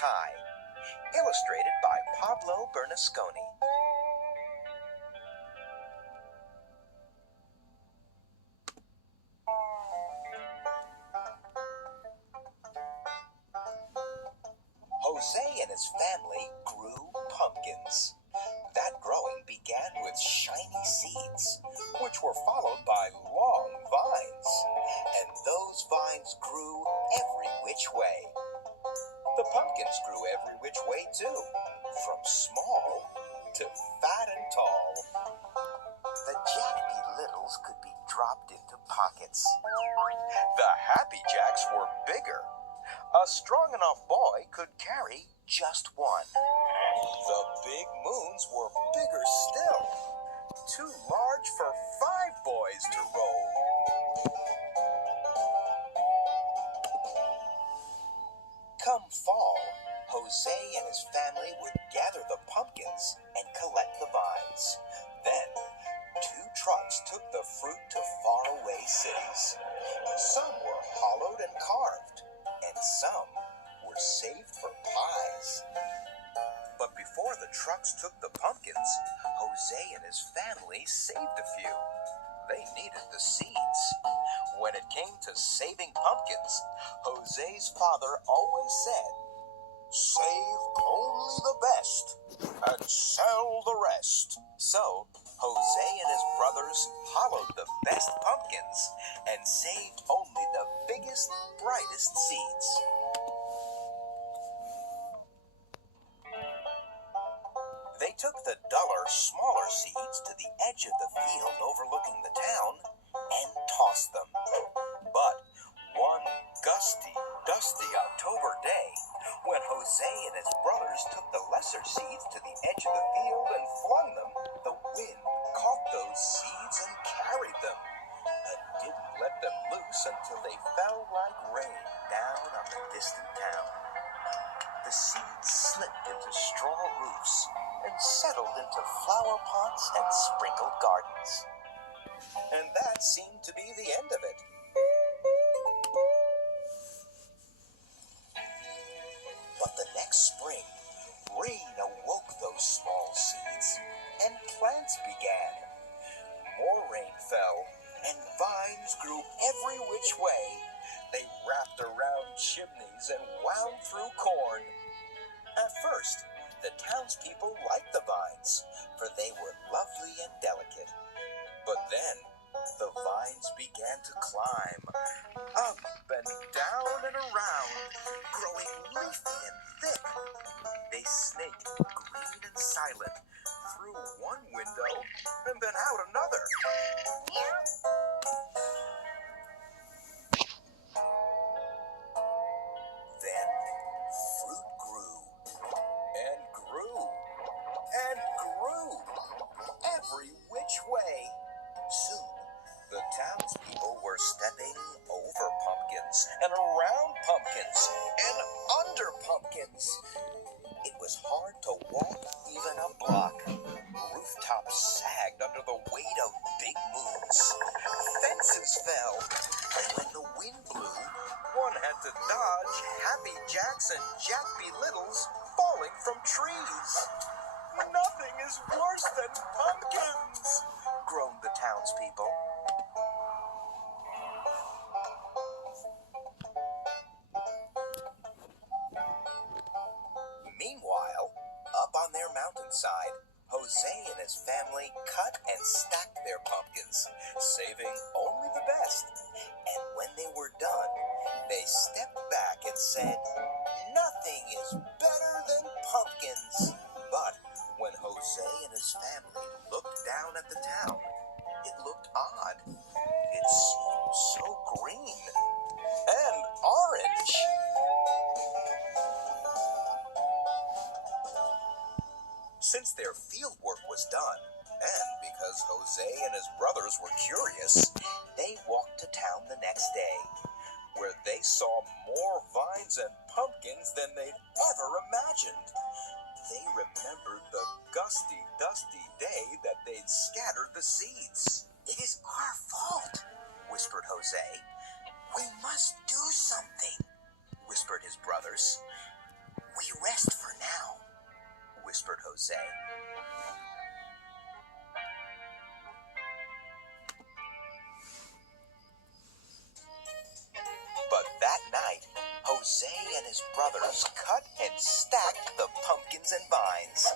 McKy. Illustrated by Pablo Bernasconi. Jose and his family grew pumpkins. That growing began with shiny seeds, which were followed by long vines. And those vines grew every which way. The pumpkins grew every which way too, from small to fat and tall. The Jack-Be Littles could be dropped into pockets. The Happy Jacks were bigger. A strong enough boy could carry just one. The Big Moons were bigger still, too large for 5 boys to roll. Come fall, Jose and his family would gather the pumpkins and collect the vines. Then, 2 trucks took the fruit to faraway cities. Some were hollowed and carved, and some were saved for pies. But before the trucks took the pumpkins, Jose and his family saved a few. They needed the seeds. When it came to saving pumpkins, Jose's father always said, "Save only the best and sell the rest." So, Jose and his brothers hollowed the best pumpkins and saved only the biggest, brightest seeds. They took the duller, smaller seeds to the edge of the field overlooking the town and tossed them. But one gusty, dusty October day, when Jose and his brothers took the lesser seeds to the edge of the field and flung them, the wind caught those seeds and carried them, and didn't let them loose until they fell like rain down on the distant town. The seeds slipped into straw roofs and settled into flower pots and sprinkled gardens. And that seemed to be the end of it. But the next spring, rain awoke those small seeds, and plants began. More rain fell, and vines grew every which way. They wrapped around chimneys and wound through corn. At first, the townspeople liked the vines, for they were lovely and delicate. But then, the vines began to climb, up and down and around, growing leafy and thick. They snaked, green and silent, through one window and then out another. Then, fruit grew, and grew, and grew, every which way. Soon, the townspeople were stepping over pumpkins, and around pumpkins, and under pumpkins. It was hard to walk even a block. Rooftops sagged under the weight of big moons. Fences fell, and when the wind blew, one had to dodge Happy Jacks and Jack-Be Littles falling from trees. "Nothing is worse than pumpkins," groaned the townspeople. Meanwhile, up on their mountainside, Jose and his family cut and stacked their pumpkins, saving only the best. And when they were done, they stepped back and said, "Nothing is better than pumpkins." But when Jose and his family looked down at the town, it looked odd. It seemed so green and orange. Since their field work was done, and because Jose and his brothers were curious, they walked to town the next day, where they saw more vines and pumpkins than they'd ever imagined. They remembered the gusty, dusty day that they'd scattered the seeds. "It is our fault," whispered Jose. "We must do something," whispered his brothers. We rest for now, whispered Jose. But that night, Jose and his brothers cut and stacked the pumpkins and vines.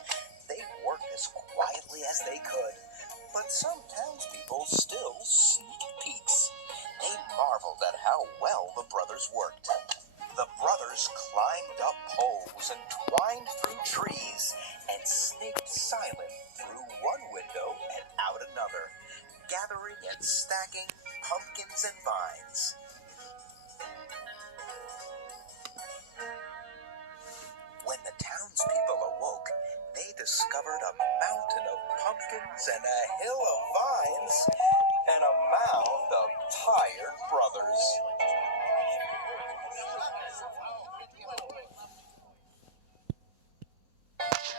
They worked as quietly as they could, but some townspeople still sneaked peeks. They marveled at how well the brothers worked. The brothers climbed up poles and twined through trees and snaked silent through one window and out another, gathering and stacking pumpkins and vines. When the townspeople awoke, they discovered a mountain of pumpkins and a hill of vines and a mound of tired brothers.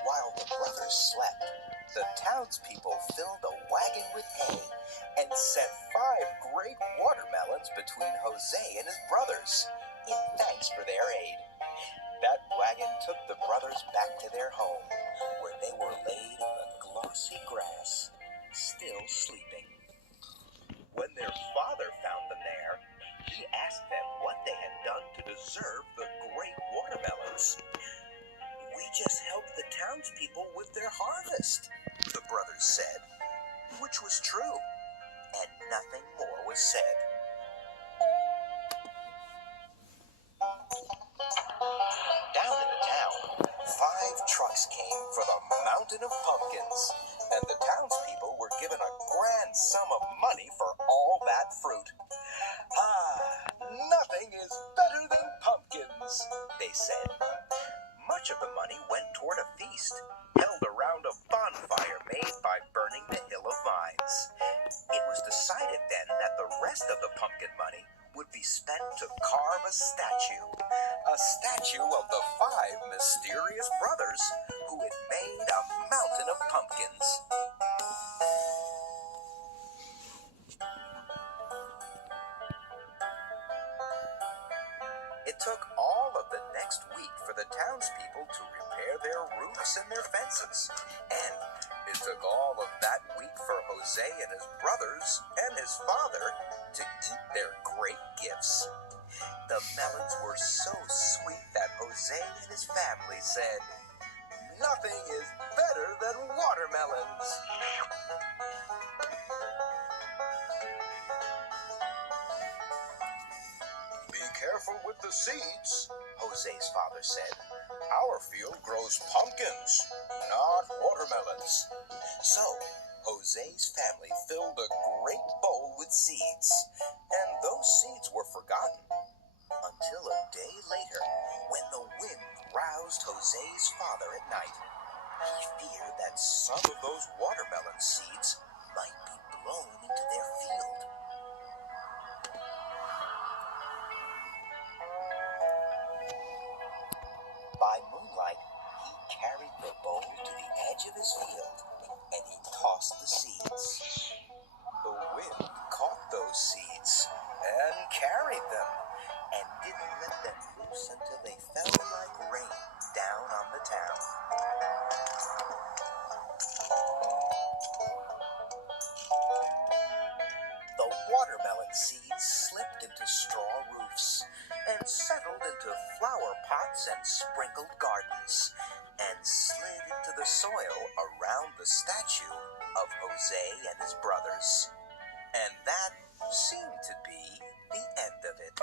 While the brothers slept, the townspeople filled a wagon with hay and set 5 great watermelons between Jose and his brothers in thanks for their aid. That wagon took the brothers back to their home, where they were laid in the glossy grass, still sleeping. When their father found them there, he asked them what they had done to deserve the great watermelons. "We just helped the townspeople with their harvest," the brothers said, which was true, and nothing more was said. Down in the town, 5 trucks came for the mountain of pumpkins, and the townspeople were given a grand sum of money for all that fruit. Nothing is better than pumpkins," they said. Much of the money went toward a feast held around a bonfire made by burning the hill of vines. It was decided then that the rest of the pumpkin money would be spent to carve a statue of the 5 mysterious brothers who had made a mountain of pumpkins. It took all of the next week for the townspeople to repair their roofs and their fences, and it took all of that week for Jose and his brothers and his father to eat their great gifts. The melons were so sweet that Jose and his family said, "Nothing is better than watermelons." "Be careful with the seeds," Jose's father said. "Our field grows pumpkins, not watermelons." So Jose's family filled a great bowl with seeds, and those seeds were forgotten until a day later, when the wind roused Jose's father at night. He feared that some of those watermelon seeds might be blown into their field. By moonlight, he carried the bowl to the edge of his field, and he tossed the seeds. The wind caught those seeds and carried them, and didn't let them loose until they fell like rain down on the town. The watermelon seeds slipped into straw roofs, and settled into flower pots and sprinkled gardens, and slid into the soil around the statue of Jose and his brothers. And that seemed to be the end of it.